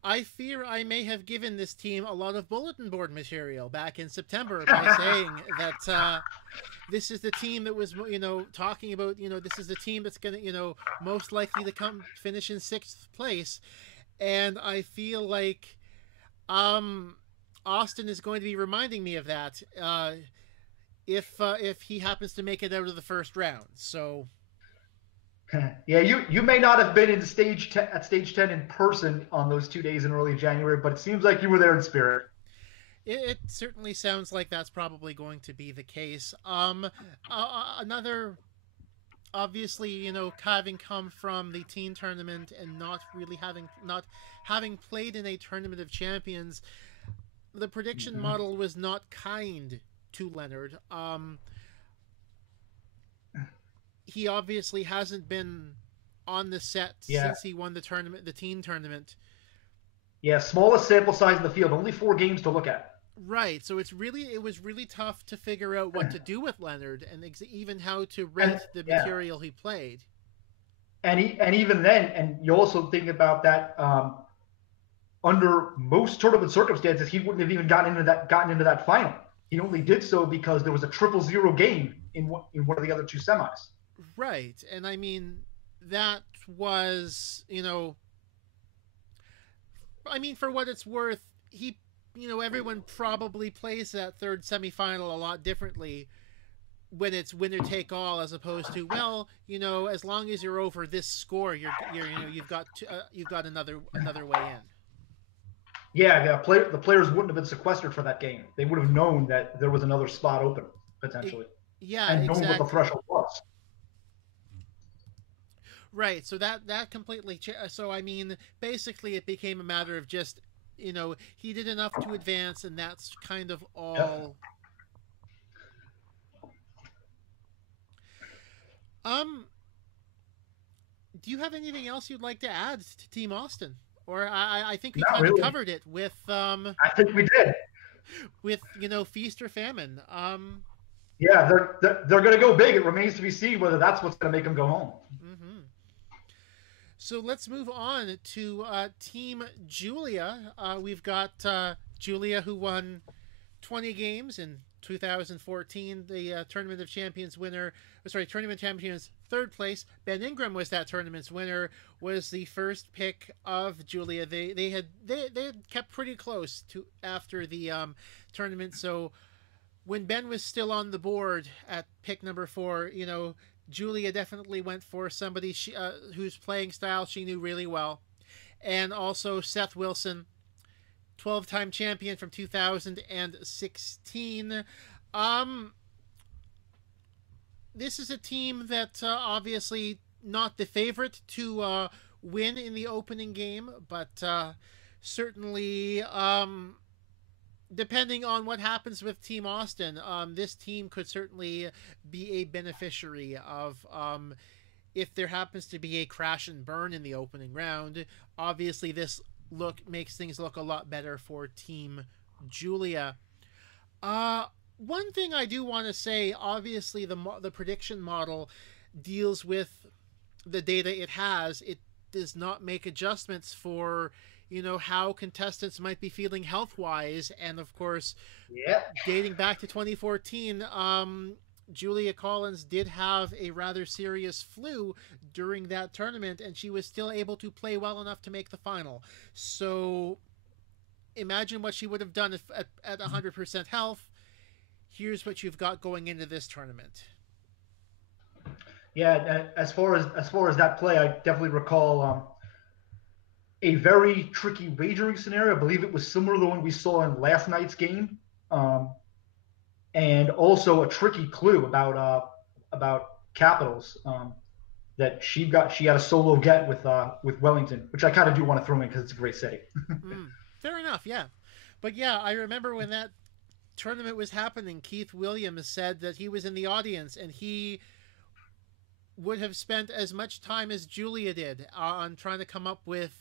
I fear I may have given this team a lot of bulletin board material back in September by saying that this is the team that was, talking about, this is the team that's going to, most likely to finish in 6th place. And I feel like Austin is going to be reminding me of that if he happens to make it out of the first round. So yeah, you may not have been at stage 10 in person on those 2 days in early January, but it seems like you were there in spirit. It certainly sounds like that's probably going to be the case. Another, obviously, having come from the teen tournament and not having played in a tournament of champions, the prediction model was not kind to Leonard. He obviously hasn't been on the set since he won the teen tournament. Yeah, smallest sample size in the field, only 4 games to look at. Right, so it was really tough to figure out what to do with Leonard and even how to rate the material he played. And even then, and you also think about that under most tournament circumstances, he wouldn't have even gotten into that final. He only did so because there was a 0-0 game in one of the other two semis. Right. And I mean, that was, I mean, for what it's worth, everyone probably plays that third semifinal a lot differently when it's winner take all, as opposed to, well, as long as you're over this score, you've got another way in. Yeah. The players wouldn't have been sequestered for that game. They would have known that there was another spot open potentially, and known what the threshold was. Right. So that completely. So I mean, basically, it became a matter of just, he did enough to advance, and that's kind of all. Yep. Do you have anything else you'd like to add to Team Austin? Or I think we kind of covered it with. I think we did. With feast or famine. Yeah, they're going to go big. It remains to be seen whether that's what's going to make them go home. Mm-hmm. So let's move on to Team Julia. We've got Julia, who won 20 games in 2014. The Tournament of Champions winner. Tournament Champions third place. Ben Ingram was that tournament's winner. Was the first pick of Julia. They had kept pretty close to after the tournament. So when Ben was still on the board at pick number 4, Julia definitely went for somebody whose playing style she knew really well. And also Seth Wilson, 12-time champion from 2016. This is a team that obviously not the favorite to win in the opening game, but certainly depending on what happens with Team Austin, this team could certainly be a beneficiary of if there happens to be a crash and burn in the opening round. Obviously, this makes things look a lot better for Team Julia. One thing I do want to say, obviously, the prediction model deals with the data it has. It does not make adjustments for how contestants might be feeling health-wise. And, of course, dating back to 2014, Julia Collins did have a rather serious flu during that tournament, and she was still able to play well enough to make the final. So imagine what she would have done if at 100% health. Here's what you've got going into this tournament. Yeah, as far as that play, I definitely recall a very tricky wagering scenario. I believe it was similar to the one we saw in last night's game, and also a tricky clue about Capitals that she had a solo get with Wellington, which I kind of do want to throw in because it's a great city. Fair enough, yeah. But yeah, I remember when that tournament was happening, Keith Williams said that he was in the audience and he would have spent as much time as Julia did on trying to come up with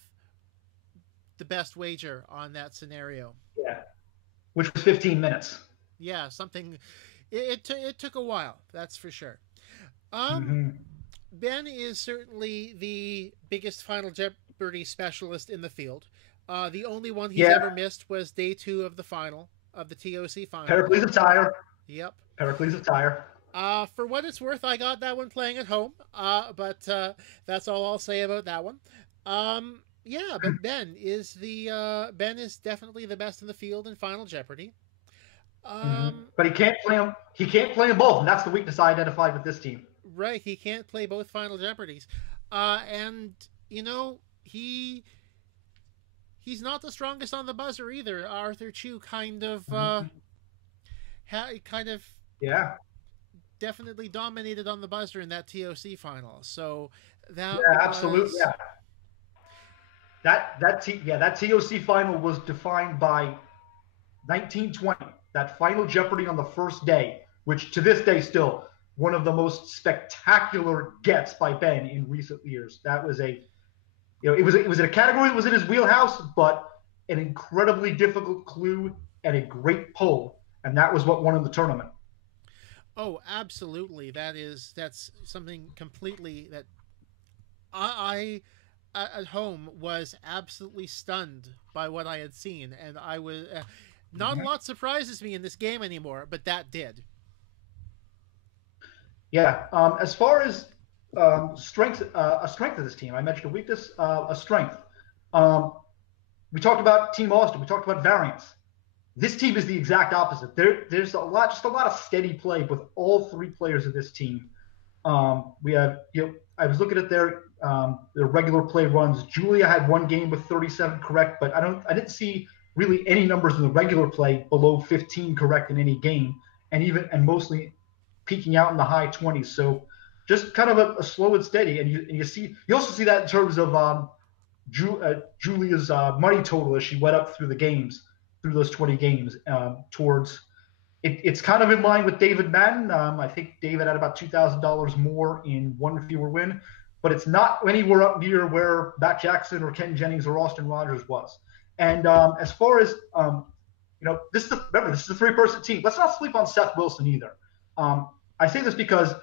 the best wager on that scenario. Yeah, which was 15 minutes. Yeah, something. It took a while, that's for sure. Ben is certainly the biggest Final Jeopardy specialist in the field. The only one he's ever missed was day 2 of the final, of the TOC final. Pericles of Tyre. Yep. Pericles of Tyre. For what it's worth, I got that one playing at home, but that's all I'll say about that one. Yeah, but Ben is definitely the best in the field in Final Jeopardy. But he can't play them. He can't play them both, and that's the weakness I identified with this team. Right, he can't play both Final Jeopardies, and he's not the strongest on the buzzer either. Arthur Chu kind of definitely dominated on the buzzer in that TOC final. So that absolutely. Yeah. That TOC final was defined by 1920. That Final Jeopardy on the first day, which to this day still one of the most spectacular gets by Ben in recent years. That was it was a category that was in his wheelhouse, but an incredibly difficult clue and a great pull, and that was what won him the tournament. Oh, absolutely. That's something completely that I at home was absolutely stunned by what I had seen, and I was not a lot surprises me in this game anymore, but that did. Yeah. As far as strength, a strength of this team, I mentioned a weakness, a strength. Um, we talked about Team Austin. We talked about variance. This team is the exact opposite. There's just a lot of steady play with all three players of this team. We have, I was looking at their regular play runs. Julia had one game with 37 correct, but I didn't see really any numbers in the regular play below 15 correct in any game, and mostly peaking out in the high 20s. So just kind of a slow and steady, and you also see that in terms of Julia's money total as she went up through the games, through those 20 games, towards it's kind of in line with David Madden. I think David had about $2,000 more in one fewer win, but it's not anywhere up near where Matt Jackson or Ken Jennings or Austin Rogers was. And as far as this is a three-person team. Let's not sleep on Seth Wilson either. I say this because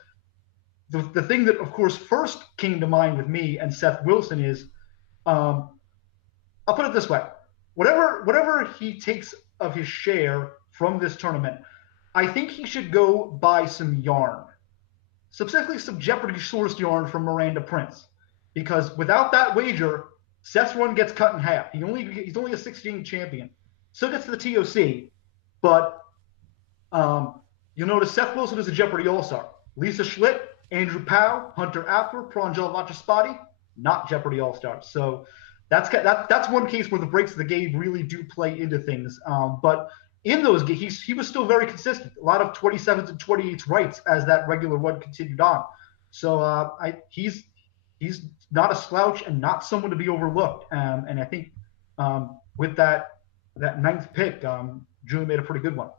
the thing that, of course, first came to mind with me and Seth Wilson is, I'll put it this way: whatever he takes of his share from this tournament, I think he should go buy some yarn, specifically some Jeopardy sourced yarn from Miranda Prince, because without that wager, Seth's run gets cut in half. He's only a 16 champion, still gets to the TOC, but you'll notice Seth Wilson is a Jeopardy All-Star. Lisa Schlitt, Andrew Powell, Hunter Apler, Pranjal Vachaspati, not Jeopardy All-Stars. So that's one case where the breaks of the game really do play into things. But in those games, he was still very consistent. A lot of 27s and 28s rights as that regular run continued on. So he's not a slouch and not someone to be overlooked. And I think with that ninth pick, Julie made a pretty good one.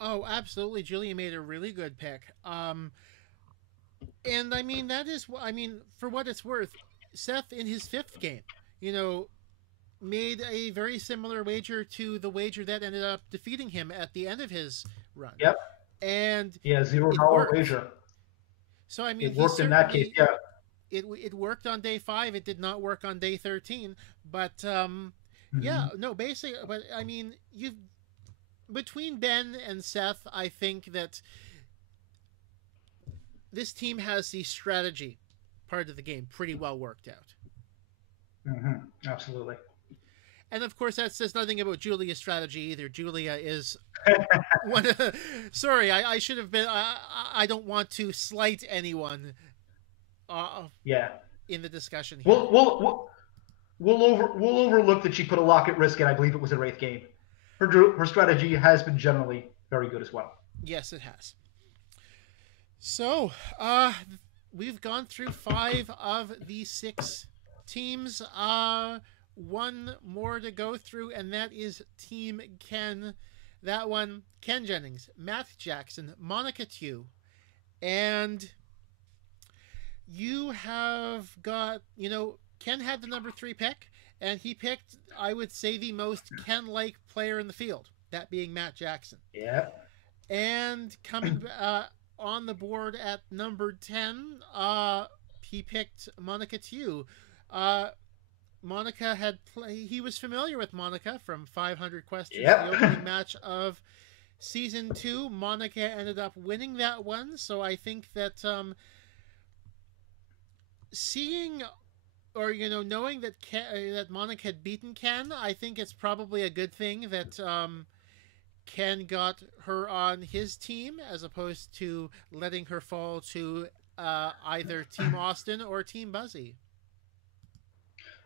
Oh, absolutely. Julia made a really good pick. And I mean, for what it's worth, Seth in his fifth game, made a very similar wager to the wager that ended up defeating him at the end of his run. Yep. And yeah, $0 wager. So I mean, it worked in that case. Yeah. It worked on day 5. It did not work on day 13. But yeah, no, basically. But I mean, between Ben and Seth, I think that this team has the strategy part of the game pretty well worked out. Absolutely. And of course, that says nothing about Julia's strategy either. Julia is one. Sorry, I should have been. I don't want to slight anyone. In the discussion here. We'll overlook that she put a lock at risk, and I believe it was her 8th game. Her strategy has been generally very good as well. Yes, it has. So, we've gone through 5 of the 6 teams. One more to go through, and that is Team Ken. That one, Ken Jennings, Matt Jackson, Monica Tew, and you have got, Ken had the number 3 pick, and he picked, I would say, the most Ken-like player in the field, that being Matt Jackson. Yeah. And coming on the board at number 10, he picked Monica Tew. Monica he was familiar with Monica from 500 Questions, the opening match of season 2. Monica ended up winning that one, so I think that seeing or knowing that that Monica had beaten Ken, I think it's probably a good thing that Ken got her on his team as opposed to letting her fall to either Team Austin or Team Buzzy.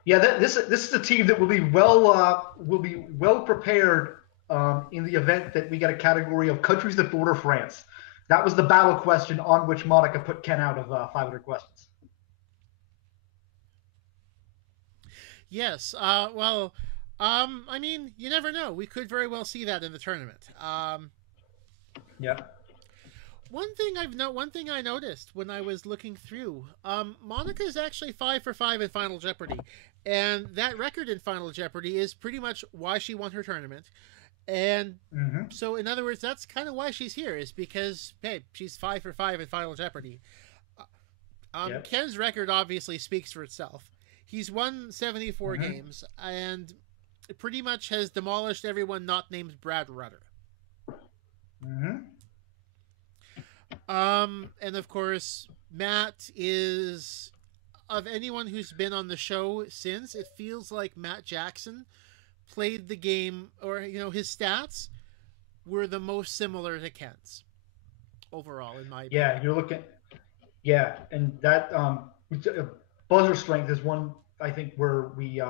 Yeah, this is a team that will be well prepared in the event that we get a category of countries that border France. That was the battle question on which Monica put Ken out of 500 Questions. Yes. Well, I mean, you never know. We could very well see that in the tournament. Yeah. One thing I noticed when I was looking through, Monica is actually 5 for 5 in Final Jeopardy, and that record in Final Jeopardy is pretty much why she won her tournament. And so, in other words, that's kind of why she's here, is because, hey, she's 5 for 5 in Final Jeopardy. Ken's record obviously speaks for itself. He's won 74 games and pretty much has demolished everyone not named Brad Rutter. And of course, Matt is, of anyone who's been on the show since, it feels like Matt Jackson played the game, or his stats were the most similar to Ken's overall, in my opinion. Yeah, you're looking. Yeah, and that buzzer strength is one I think where we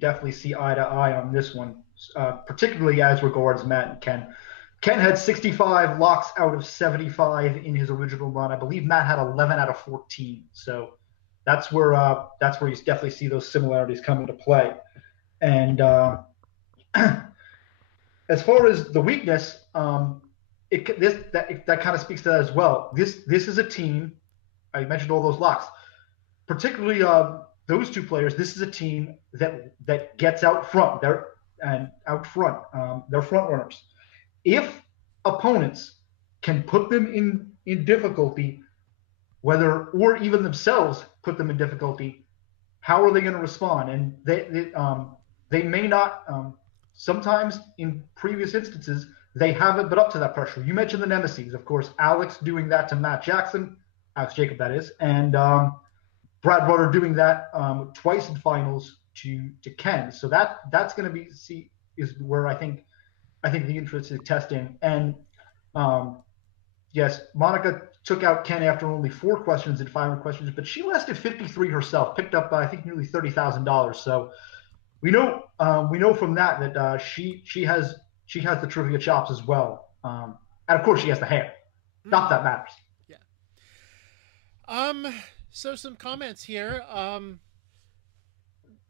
definitely see eye to eye on this one, particularly as regards Matt and Ken. Ken had 65 locks out of 75 in his original run. I believe Matt had 11 out of 14. So that's where you definitely see those similarities come into play. And as far as the weakness, that kind of speaks to that as well. This is a team. I mentioned all those locks, particularly those two players. This is a team that gets out front. They're front runners. If opponents can put them in difficulty, or even themselves put them in difficulty, how are they going to respond? And they may not. Sometimes in previous instances, they haven't been up to that pressure. You mentioned the nemesis, of course, Alex doing that to Matt Jackson, Alex Jacob, that is, and Brad Rutter doing that twice in finals to Ken. So that's going to is where I think the interest is testing. And yes, Monica took out Ken after only 4 questions in 500 questions, but she lasted 53 herself, picked up I think nearly $30,000. So we know from that she has the trivia chops as well, and of course she has the hair. Not that matters. Yeah. So some comments here.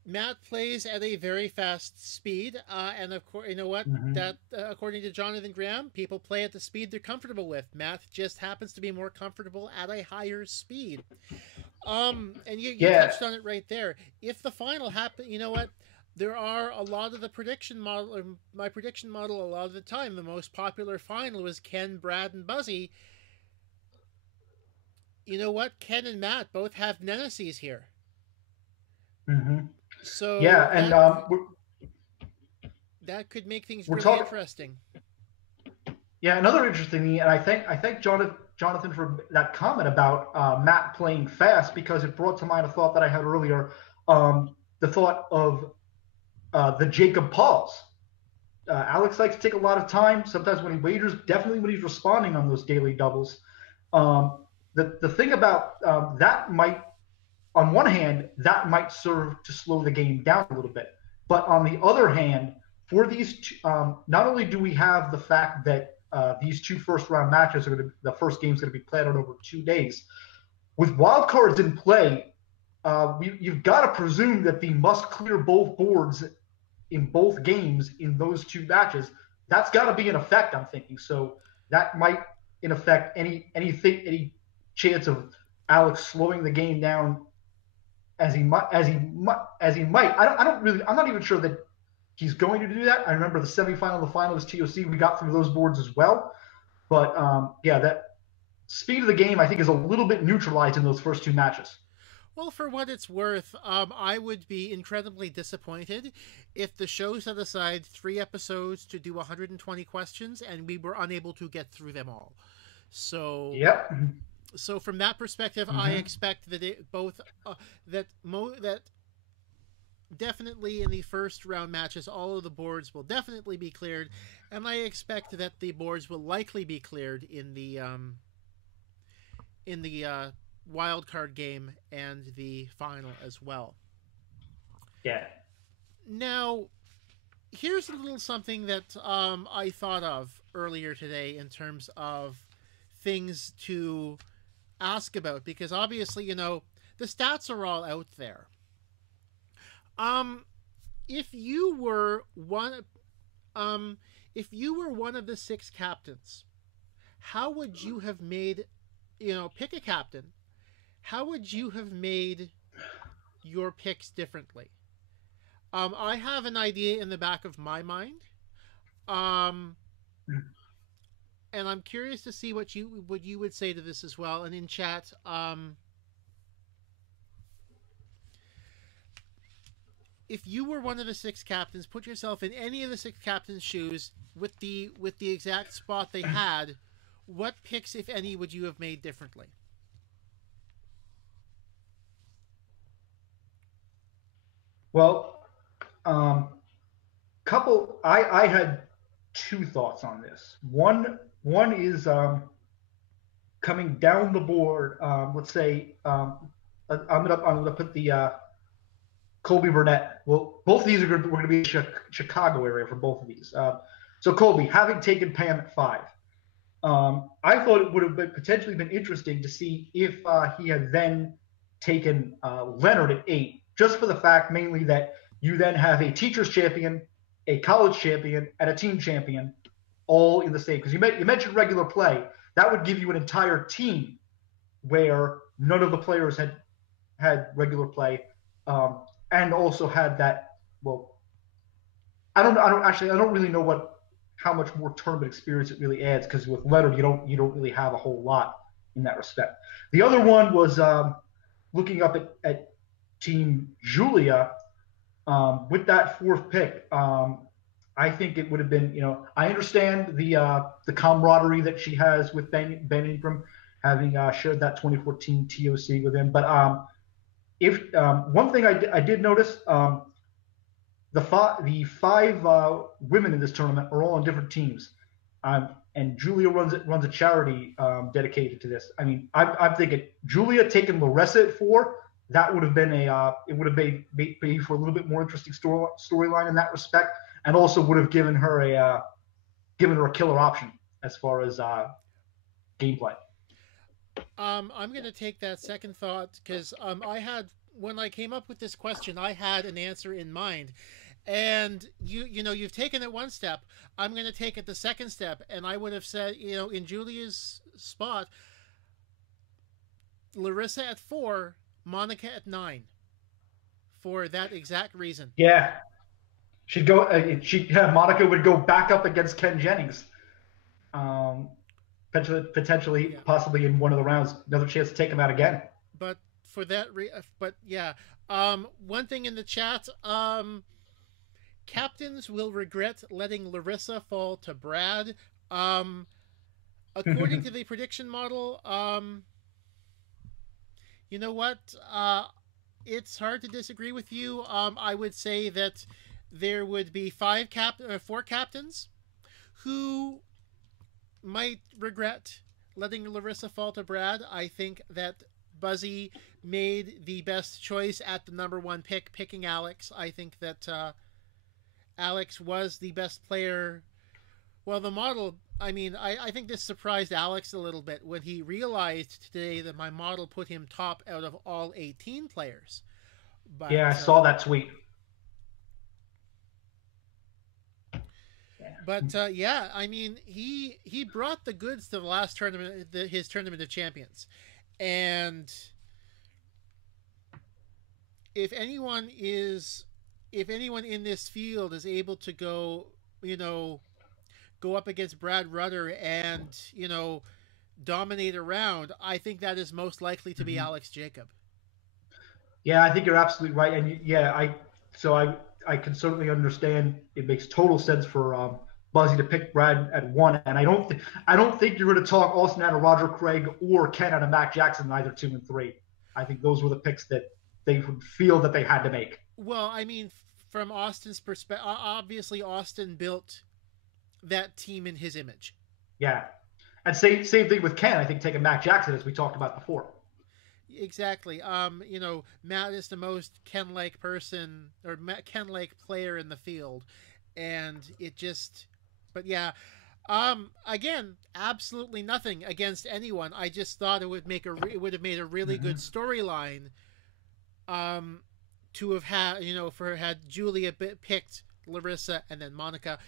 Matt plays at a very fast speed, and of course, you know what? That according to Jonathan Graham, people play at the speed they're comfortable with. Matt just happens to be more comfortable at a higher speed. And you touched on it right there. If the final happen, you know what? There are a lot of the prediction model, or my prediction model, a lot of the time, the most popular final was Ken, Brad, and Buzzy. You know what? Ken and Matt both have nemesis here. So yeah, and that could make things really interesting. Yeah, another interesting thing, and I thank Jonathan for that comment about Matt playing fast, because it brought to mind a thought that I had earlier. The thought of the Jacob Pauls. Alex likes to take a lot of time, sometimes when he wagers, definitely when he's responding on those daily doubles. The thing about that might, on one hand, that might serve to slow the game down a little bit. But on the other hand, for these two, not only do we have the fact that these 2 first-round matches the first game's going to be played out over 2 days. With wild cards in play, you've got to presume that they must clear both boards in both games in those 2 matches. That's got to be in effect, I'm thinking. So that might, in effect, any chance of Alex slowing the game down as he might. I'm not even sure that he's going to do that. I remember the semifinal, the final was TOC. We got through those boards as well. But that speed of the game, I think, is a little bit neutralized in those first 2 matches. Well, for what it's worth, I would be incredibly disappointed if the show set aside 3 episodes to do 120 questions and we were unable to get through them all. So, yep. So from that perspective, I expect that that definitely in the first round matches, all of the boards will definitely be cleared, and I expect that the boards will likely be cleared in the wild card game and the final as well. Yeah. Now, here's a little something that I thought of earlier today in terms of things to ask about, because obviously, the stats are all out there. If you were one of the 6 captains, how would you have made, pick a captain? How would you have made your picks differently? I have an idea in the back of my mind. And I'm curious to see what you would say to this as well. And in chat, if you were one of the 6 captains, put yourself in any of the 6 captains' shoes with the exact spot they had, what picks, if any, would you have made differently? Well, I had 2 thoughts on this. One is coming down the board. Let's say I'm gonna put the Colby Burnett. Well, both of these we're going to be in Chicago area for both of these. So Colby, having taken Pam at 5, I thought it would have potentially been interesting to see if he had then taken Leonard at 8, just for the fact mainly that you then have a teacher's champion, a college champion, and a team champion all in the same. Because you mentioned regular play. That would give you an entire team where none of the players had regular play, and also had that. Well, I don't really know how much more tournament experience it really adds, because with Leonard you don't really have a whole lot in that respect. The other one was looking up at Team Julia with that 4th pick. I think it would have been, I understand the camaraderie that she has with Ben Ingram, having shared that 2014 TOC with him. But if one thing I did notice, the 5 women in this tournament are all on different teams, and Julia runs a charity dedicated to this. I mean, I'm thinking Julia taking Larissa at 4. That would have been it would have made for a little bit more interesting storyline in that respect, and also would have given her a killer option as far as gameplay. I'm going to take that second thought, because when I came up with this question, I had an answer in mind. And you've taken it one step. I'm going to take it the second step, and I would have said, in Julia's spot, Larissa at 4, Monica at 9, for that exact reason. Yeah, she'd go. Monica would go back up against Ken Jennings, potentially, yeah, possibly in one of the rounds, another chance to take him out again. But for that, one thing in the chat, captains will regret letting Larissa fall to Brad. According to the prediction model, you know what? It's hard to disagree with you. I would say that there would be 4 captains who might regret letting Larissa fall to Brad. I think that Buzzy made the best choice at the number 1 pick, picking Alex. I think that Alex was the best player. Well, the model, I think this surprised Alex a little bit when he realized today that my model put him top out of all 18 players. But, yeah, I saw that tweet. But he brought the goods to the last tournament, his Tournament of Champions. And if anyone in this field is able to go up against Brad Rutter and, dominate a round, I think that is most likely to be Alex Jacob. Yeah, I think you're absolutely right. And yeah, I can certainly understand. It makes total sense for Buzzy to pick Brad at 1. And I don't think you're going to talk Austin out of Roger Craig or Ken out of Mac Jackson in either 2 and 3. I think those were the picks that they would feel that they had to make. Well, from Austin's perspective, obviously Austin built that team in his image. Yeah. And same thing with Ken, I think, taking Mac Jackson, as we talked about before. Exactly. Matt is the most Ken-like person, or Ken-like player in the field. And it just, but yeah. Again, absolutely nothing against anyone. I just thought it would have made a really good storyline. To have had Julia picked Larissa and then Monica.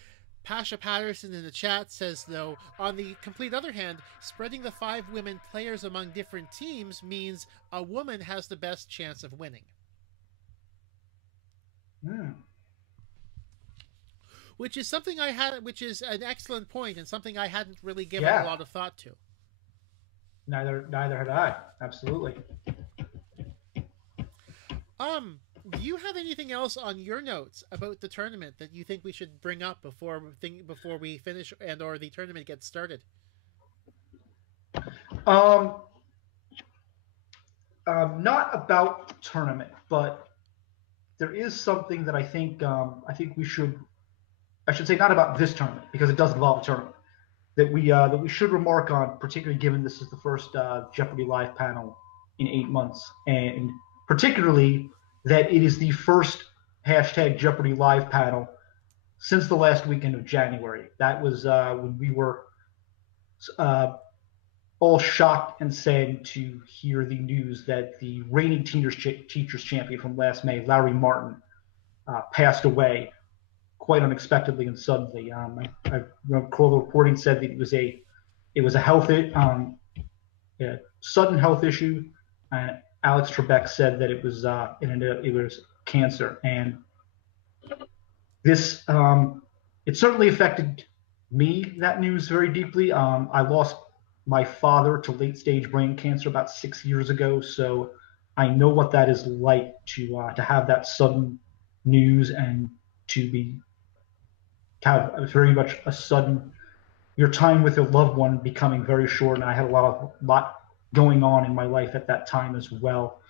Pasha Patterson in the chat says, though, on the complete other hand, spreading the 5 women players among different teams means a woman has the best chance of winning. Which is something which is an excellent point, and something I hadn't really given a lot of thought to. Neither had I. Absolutely. do you have anything else on your notes about the tournament that you think we should bring up before we finish and or the tournament gets started? Um, not about tournament, but there is something that I think we should. I should say not about this tournament because it does involve a tournament that we should remark on, particularly given this is the first Jeopardy live panel in 8 months, and particularly that it is the first hashtag Jeopardy live panel since the last weekend of January. That was when we were uh, all shocked and sad to hear the news that the reigning teachers champion from last May, Larry Martin, passed away quite unexpectedly and suddenly. I recall the reporting said that it was a sudden health issue, and Alex Trebek said that it was cancer, and this it certainly affected me, that news, very deeply. I lost my father to late stage brain cancer about 6 years ago, so I know what that is like to have that sudden news and to have very much a sudden your time with your loved one becoming very short. And I had a lot going on in my life at that time as well.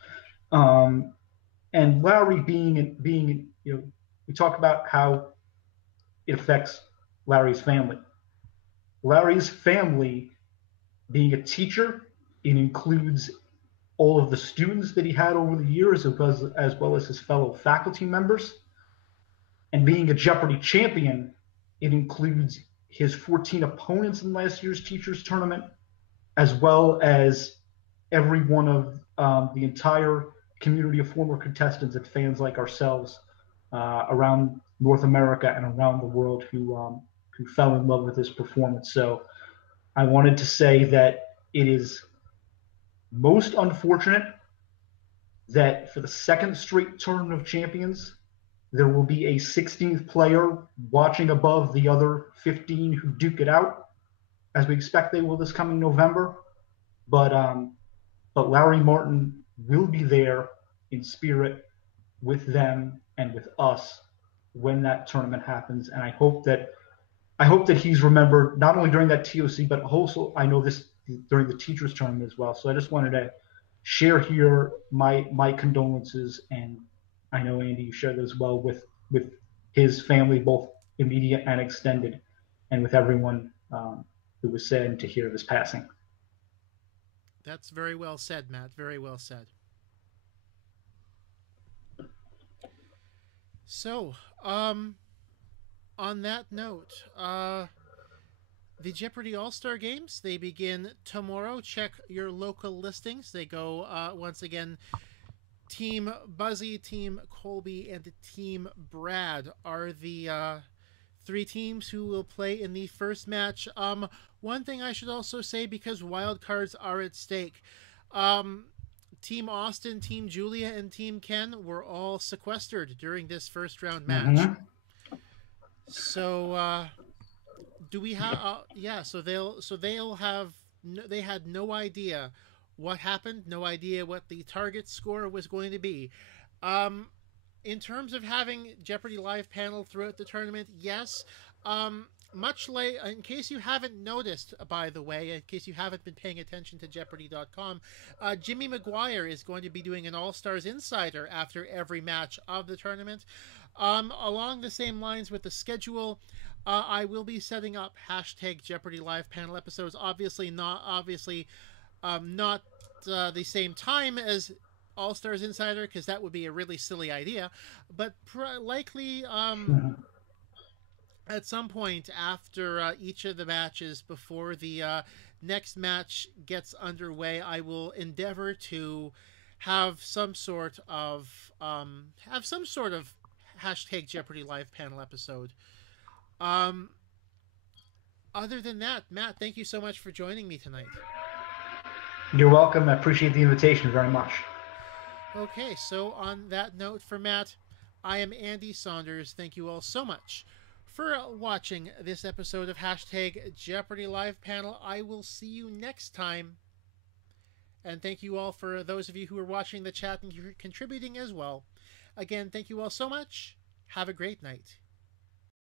And Larry being we talk about how it affects Larry's family. Larry's family being a teacher, it includes all of the students that he had over the years, as well as his fellow faculty members. And being a Jeopardy champion, it includes his 14 opponents in last year's teachers tournament, as well as every one of the entire community of former contestants and fans like ourselves around North America and around the world who fell in love with his performance. So I wanted to say that it is most unfortunate that for the second straight tournament of champions, there will be a 16th player watching above the other 15 who duke it out, as we expect they will this coming November. But Larry Martin will be there in spirit with them and with us when that tournament happens. And I hope that he's remembered not only during that TOC, but also I know this during the teachers tournament as well. So I just wanted to share here my condolences, and I know Andy, you shared as well with his family, both immediate and extended, and with everyone who was saddened to hear of his passing. That's very well said, Matt. Very well said. So, on that note, the Jeopardy All-Star Games, they begin tomorrow. Check your local listings. They go, once again, Team Buzzy, Team Colby, and Team Brad are the three teams who will play in the first match. One thing I should also say, because wild cards are at stake, Team Austin, Team Julia, and Team Ken were all sequestered during this first round match. Mm-hmm. So, do we have? So they'll have. They had no idea what happened. No idea what the target score was going to be. In terms of having Jeopardy live panel throughout the tournament, yes. Much like, in case you haven't noticed, by the way, in case you haven't been paying attention to Jeopardy.com, Jimmy McGuire is going to be doing an All-Stars Insider after every match of the tournament. Along the same lines with the schedule, I will be setting up hashtag Jeopardy live panel episodes. Obviously not the same time as All-Stars Insider, because that would be a really silly idea, but likely at some point after each of the matches, before the next match gets underway, I will endeavor to have some sort of hashtag Jeopardy live panel episode. Other than that, Matt, thank you so much for joining me tonight. You're welcome. I appreciate the invitation very much. Okay, so on that note, for Matt, I am Andy Saunders. Thank you all so much for watching this episode of hashtag Jeopardy live panel. I will see you next time. And thank you all for those of you who are watching the chat and contributing as well. Again, thank you all so much. Have a great night.